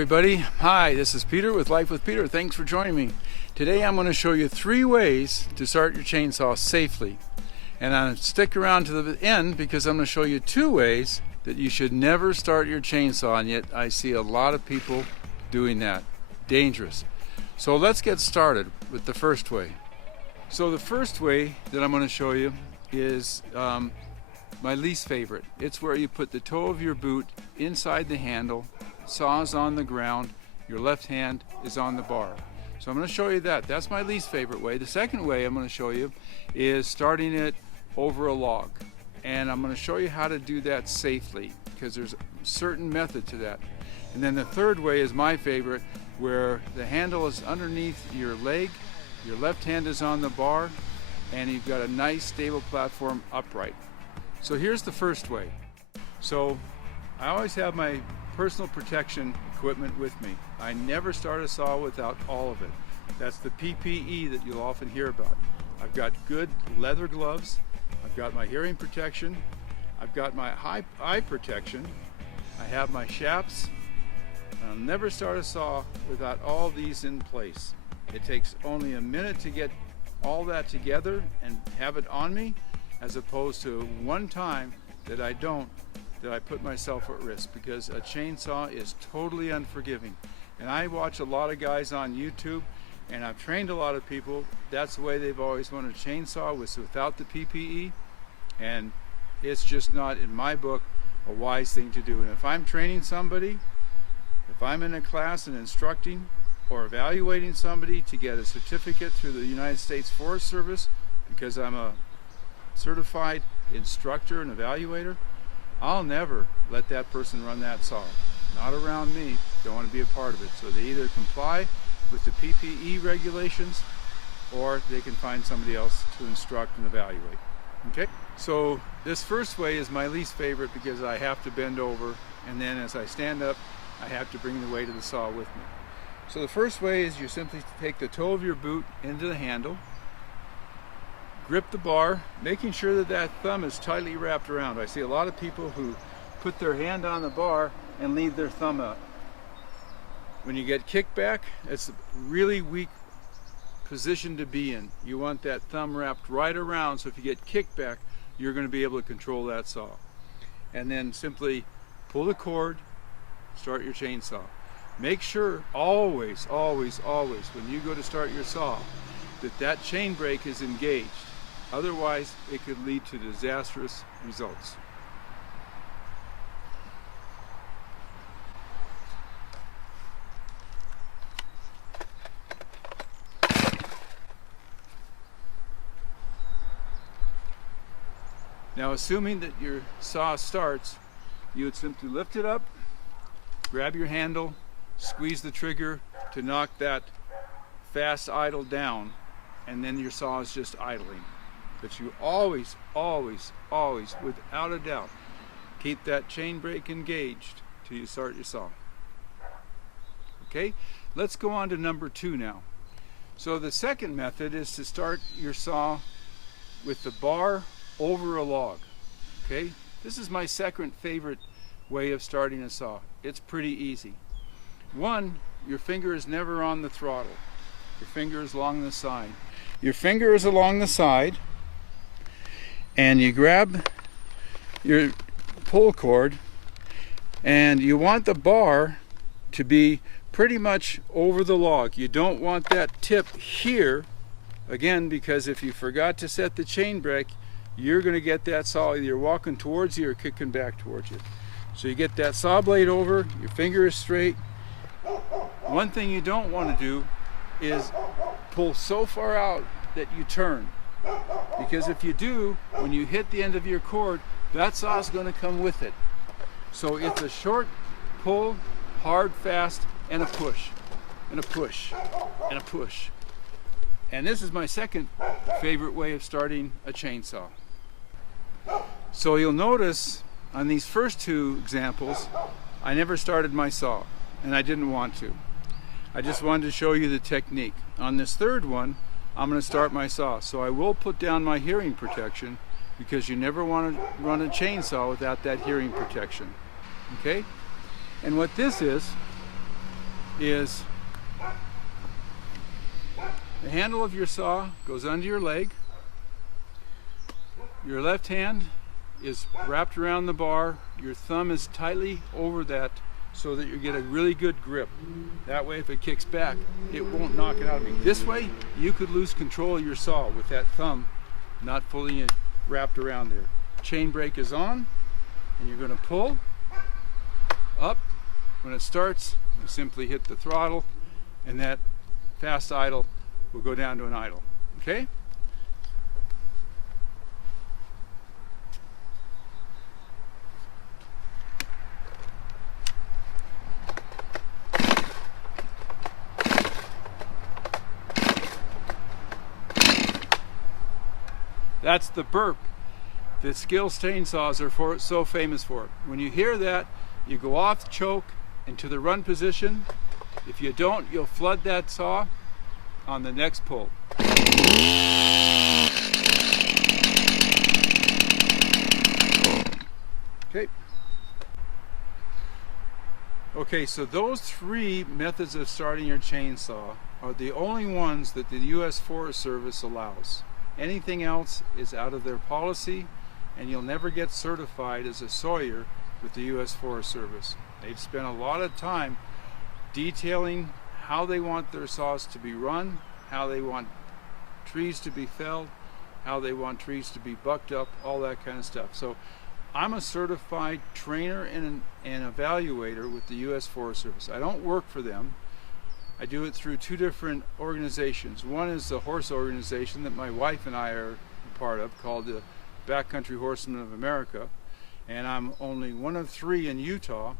everybody. Hi, this is Peter with Life with Peter. Thanks for joining me. Today I'm going to show you 3 ways to start your chainsaw safely. And I'll stick around to the end because I'm going to show you 2 ways that you should never start your chainsaw, and yet I see a lot of people doing that. Dangerous. So let's get started with the first way. So the first way that I'm going to show you is my least favorite. It's where you put the toe of your boot inside the handle, saw's on the ground, your left hand is on the bar. So I'm going to show you that. That's my least favorite way. The second way I'm going to show you is starting it over a log. And I'm going to show you how to do that safely because there's a certain method to that. And then the third way is my favorite, where the handle is underneath your leg, your left hand is on the bar, and you've got a nice stable platform upright. So here's the first way. So I always have my personal protection equipment with me. I never start a saw without all of it. That's the PPE that you'll often hear about. I've got good leather gloves, I've got my hearing protection, I've got my eye protection, I have my shafts. I'll never start a saw without all these in place. It takes only a minute to get all that together and have it on me, as opposed to one time that I put myself at risk, because a chainsaw is totally unforgiving. And I watch a lot of guys on YouTube, and I've trained a lot of people. That's the way they've always wanted a chainsaw, was without the PPE, and it's just not, in my book, a wise thing to do. And if I'm training somebody, if I'm in a class and instructing or evaluating somebody to get a certificate through the United States Forest Service, because I'm a certified instructor and evaluator, I'll never let that person run that saw. Not around me. Don't want to be a part of it. So they either comply with the PPE regulations, or they can find somebody else to instruct and evaluate. Okay? So this first way is my least favorite because I have to bend over, and then as I stand up, I have to bring the weight of the saw with me. So the first way is you simply take the toe of your boot into the handle, grip the bar, making sure that that thumb is tightly wrapped around. I see a lot of people who put their hand on the bar and leave their thumb out. When you get kickback, it's a really weak position to be in. You want that thumb wrapped right around, so if you get kickback, you're going to be able to control that saw. And then simply pull the cord, start your chainsaw. Make sure always, always, always, when you go to start your saw, that chain brake is engaged. Otherwise, it could lead to disastrous results. Now, assuming that your saw starts, you would simply lift it up, grab your handle, squeeze the trigger to knock that fast idle down, and then your saw is just idling. But you always, always, always, without a doubt, keep that chain brake engaged till you start your saw. Okay, let's go on to number 2 now. So the second method is to start your saw with the bar over a log. Okay, this is my second favorite way of starting a saw. It's pretty easy. One, your finger is never on the throttle. Your finger is along the side. Your finger is along the side, and you grab your pull cord, and you want the bar to be pretty much over the log. You don't want that tip here, again, because if you forgot to set the chain brake, you're going to get that saw either walking towards you or kicking back towards you. So you get that saw blade over, your finger is straight. One thing you don't want to do is pull so far out that you turn. Because if you do, when you hit the end of your cord, that saw is going to come with it. So it's a short pull, hard, fast, and a push, and a push, and a push. And this is my second favorite way of starting a chainsaw. So you'll notice on these first 2 examples, I never started my saw, and I didn't want to. I just wanted to show you the technique. On this third one, I'm going to start my saw. So I will put down my hearing protection, because you never want to run a chainsaw without that hearing protection. Okay? And what this is is the handle of your saw goes under your leg. Your left hand is wrapped around the bar. Your thumb is tightly over that so that you get a really good grip. That way if it kicks back, it won't knock it out of you. This way, you could lose control of your saw with that thumb not fully wrapped around there. Chain brake is on, and you're going to pull up. When it starts, you simply hit the throttle, and that fast idle will go down to an idle. Okay? That's the burp that Skills chainsaws are so famous for. When you hear that, you go off the choke into the run position. If you don't, you'll flood that saw on the next pull. Okay. Okay, so those three methods of starting your chainsaw are the only ones that the U.S. Forest Service allows. Anything else is out of their policy, and you'll never get certified as a sawyer with the U.S. Forest Service. They've spent a lot of time detailing how they want their saws to be run, how they want trees to be felled, how they want trees to be bucked up, all that kind of stuff. So I'm a certified trainer and an evaluator with the U.S. Forest Service. I don't work for them. I do it through two different organizations. One is the horse organization that my wife and I are part of, called the Backcountry Horsemen of America, and I'm only one of three in Utah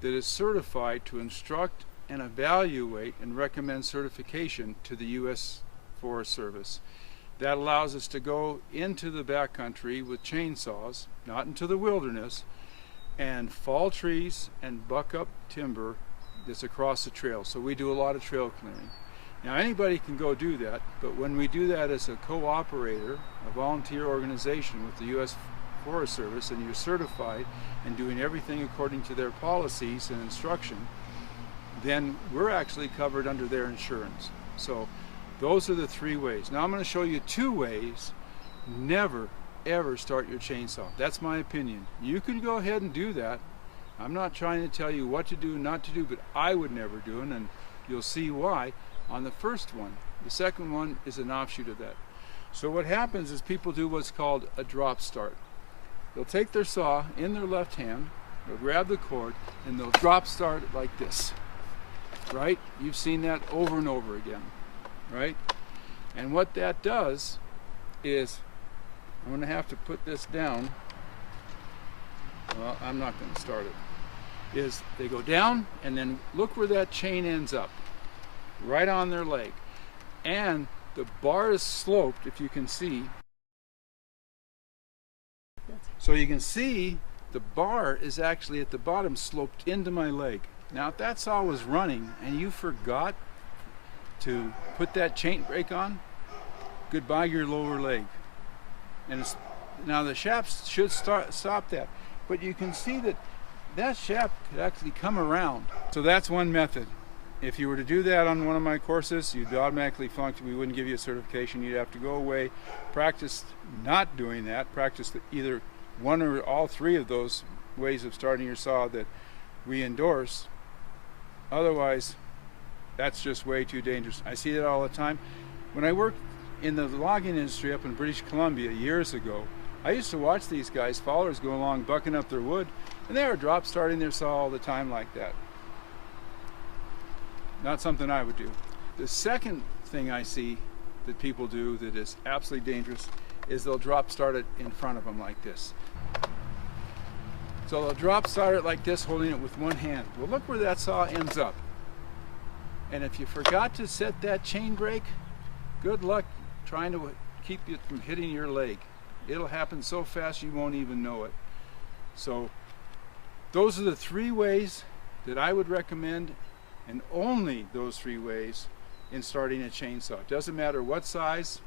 that is certified to instruct and evaluate and recommend certification to the U.S. Forest Service. That allows us to go into the backcountry with chainsaws, not into the wilderness, and fall trees and buck up timber that's across the trail. So we do a lot of trail clearing. Now anybody can go do that, but when we do that as a co-operator, a volunteer organization with the U.S. Forest Service, and you're certified and doing everything according to their policies and instruction, then we're actually covered under their insurance. So those are the three ways. Now I'm going to show you two ways. Never ever start your chainsaw. That's my opinion. You can go ahead and do that. I'm not trying to tell you what to do, not to do, but I would never do it, and you'll see why on the first one. The second one is an offshoot of that. So what happens is people do what's called a drop start. They'll take their saw in their left hand, they'll grab the cord, and they'll drop start it like this, right? You've seen that over and over again, right? And what that does is, I'm going to have to put this down. Well, I'm not going to start it. Is they go down, and then look where that chain ends up, right on their leg. And the bar is sloped, if you can see. So you can see the bar is actually at the bottom sloped into my leg. Now if that saw was running and you forgot to put that chain brake on, goodbye your lower leg. And now the shaft should stop that. But you can see that that shaft could actually come around. So that's one method. If you were to do that on one of my courses, you'd automatically flunk. We wouldn't give you a certification. You'd have to go away, practice not doing that, practice either one or all three of those ways of starting your saw that we endorse. Otherwise, that's just way too dangerous. I see that all the time. When I worked in the logging industry up in British Columbia years ago, I used to watch these guys, fallers, go along bucking up their wood, and they were drop starting their saw all the time like that. Not something I would do. The second thing I see that people do that is absolutely dangerous is they'll drop start it in front of them like this. So they'll drop start it like this, holding it with one hand. Well, look where that saw ends up. And if you forgot to set that chain brake, good luck trying to keep you from hitting your leg. It'll happen so fast you won't even know it. So those are the three ways that I would recommend, and only those three ways in starting a chainsaw. It doesn't matter what size,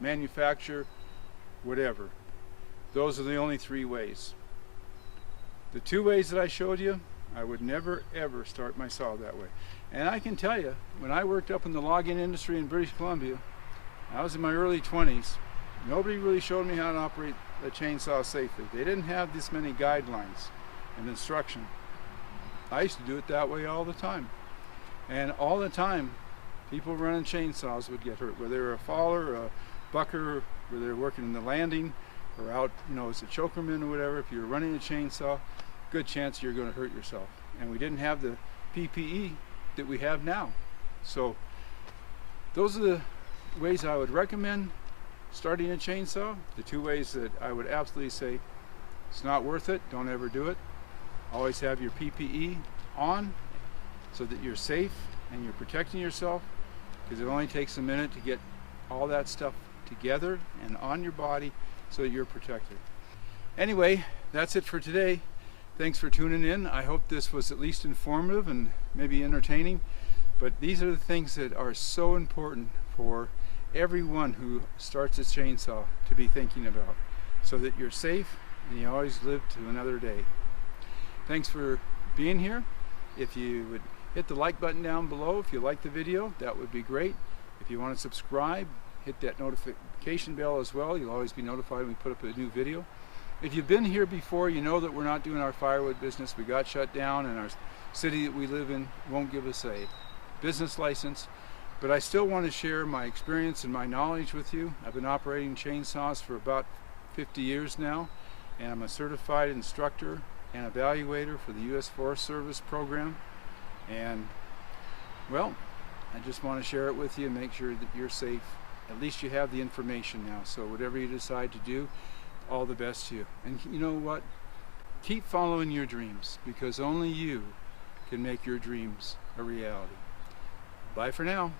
manufacturer, whatever. Those are the only three ways. The two ways that I showed you, I would never ever start my saw that way. And I can tell you, when I worked up in the logging industry in British Columbia, I was in my early 20s, nobody really showed me how to operate a chainsaw safely. They didn't have this many guidelines and instruction. I used to do it that way all the time. And all the time, people running chainsaws would get hurt, whether they were a faller, a bucker, whether they're working in the landing, or out, as a chokerman or whatever. If you're running a chainsaw, good chance you're going to hurt yourself. And we didn't have the PPE that we have now. So those are the ways I would recommend starting a chainsaw. The two ways that I would absolutely say it's not worth it, don't ever do it. Always have your PPE on so that you're safe and you're protecting yourself, because it only takes a minute to get all that stuff together and on your body so that you're protected. Anyway, that's it for today. Thanks for tuning in. I hope this was at least informative and maybe entertaining, but these are the things that are so important for everyone who starts a chainsaw to be thinking about, so that you're safe and you always live to another day. Thanks for being here. If you would hit the like button down below if you like the video, that would be great. If you want to subscribe, hit that notification bell as well. You'll always be notified when we put up a new video. If you've been here before, you know that we're not doing our firewood business. We got shut down, and our city that we live in won't give us a business license. But I still want to share my experience and my knowledge with you. I've been operating chainsaws for about 50 years now, and I'm a certified instructor and evaluator for the U.S. Forest Service program. And, well, I just want to share it with you and make sure that you're safe. At least you have the information now. So whatever you decide to do, all the best to you. And you know what? Keep following your dreams, because only you can make your dreams a reality. Bye for now.